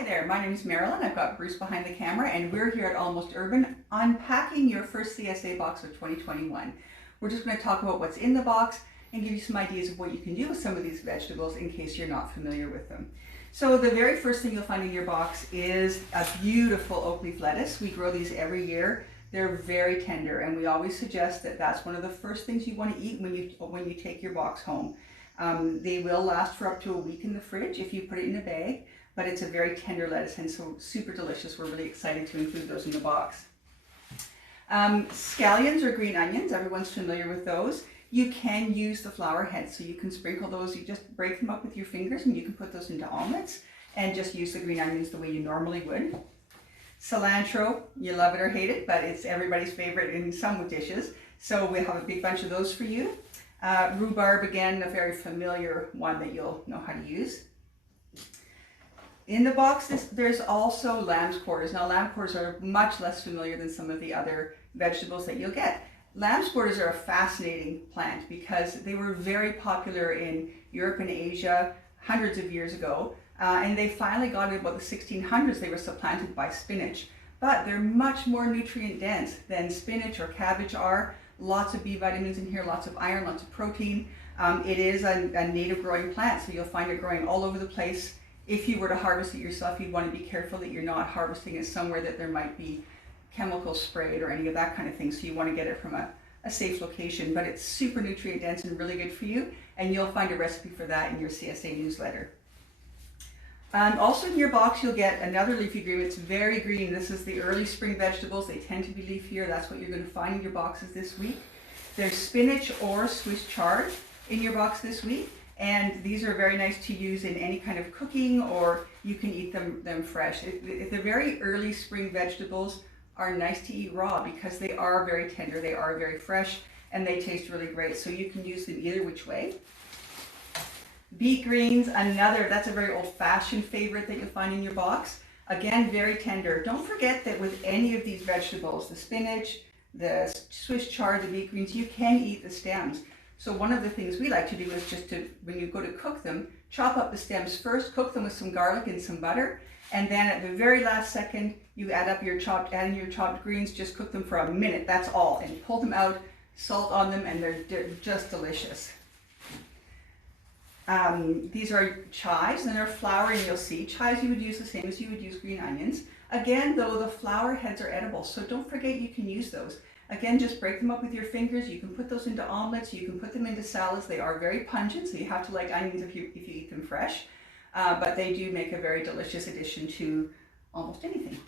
Hi there, my name is Marilyn. I've got Bruce behind the camera and we're here at Almost Urban unpacking your first CSA box of 2021. We're just going to talk about what's in the box and give you some ideas of what you can do with some of these vegetables in case you're not familiar with them. So the very first thing you'll find in your box is a beautiful oak leaf lettuce. We grow these every year. They're very tender and we always suggest that that's one of the first things you want to eat when you take your box home. They will last for up to a week in the fridge if you put it in a bag, but it's a very tender lettuce and so super delicious. We're really excited to include those in the box. Scallions or green onions, everyone's familiar with those. You can use the flower heads, so you can sprinkle those, you just break them up with your fingers and you can put those into omelets and just use the green onions the way you normally would. Cilantro, you love it or hate it, but it's everybody's favorite in some dishes, so we have a big bunch of those for you. Rhubarb, again, a very familiar one that you'll know how to use. In the box, there's also lamb's quarters. Now, lamb quarters are much less familiar than some of the other vegetables that you'll get. Lamb's quarters are a fascinating plant because they were very popular in Europe and Asia hundreds of years ago, and they finally got in about the 1600s. They were supplanted by spinach, but they're much more nutrient dense than spinach or cabbage are. Lots of B vitamins in here, lots of iron, lots of protein. It is a native growing plant, so you'll find it growing all over the place. If you were to harvest it yourself, you'd want to be careful that you're not harvesting it somewhere that there might be chemicals sprayed or any of that kind of thing. So you want to get it from a safe location, but it's super nutrient dense and really good for you. And you'll find a recipe for that in your CSA newsletter. Also in your box, you'll get another leafy green. It's very green. This is the early spring vegetables. They tend to be leafier. That's what you're going to find in your boxes this week. There's spinach or Swiss chard in your box this week. And these are very nice to use in any kind of cooking, or you can eat them fresh. The very early spring vegetables are nice to eat raw because they are very tender, they are very fresh, and they taste really great. So you can use them either which way. Beet greens, that's a very old-fashioned favorite that you'll find in your box. Again, very tender. Don't forget that with any of these vegetables, the spinach, the Swiss chard, the beet greens, you can eat the stems. So one of the things we like to do is just to, when you go to cook them, chop up the stems first, cook them with some garlic and some butter, and then at the very last second, you add your chopped greens, just cook them for a minute, that's all, and pull them out, salt on them, and they're just delicious. These are chives, and they're flowering, you'll see. Chives you would use the same as you would use green onions. Again, though, the flower heads are edible, so don't forget you can use those. Again, just break them up with your fingers. You can put those into omelets. You can put them into salads. They are very pungent, so you have to like onions if you eat them fresh. But they do make a very delicious addition to almost anything.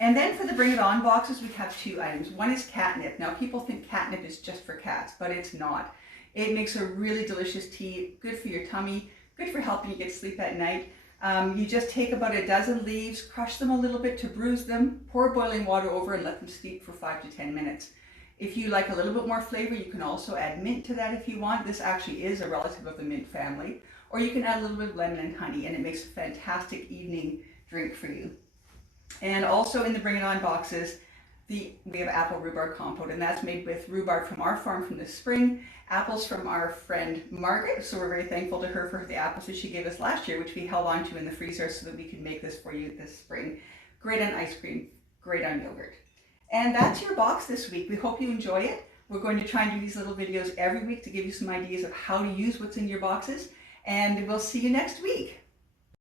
And then for the Bring It On boxes, we have two items. One is catnip. Now, people think catnip is just for cats, but it's not. It makes a really delicious tea, good for your tummy, good for helping you get sleep at night. You just take about a dozen leaves, crush them a little bit to bruise them, pour boiling water over and let them steep for 5 to 10 minutes. If you like a little bit more flavor, you can also add mint to that if you want. This actually is a relative of the mint family. Or you can add a little bit of lemon and honey, and it makes a fantastic evening drink for you. And also in the Bring It On boxes, we have apple rhubarb compote, and that's made with rhubarb from our farm from this spring, apples from our friend Margaret, so we're very thankful to her for the apples that she gave us last year, which we held on to in the freezer so that we could make this for you this spring. Great on ice cream, great on yogurt. And that's your box this week. We hope you enjoy it. We're going to try and do these little videos every week to give you some ideas of how to use what's in your boxes, and we'll see you next week.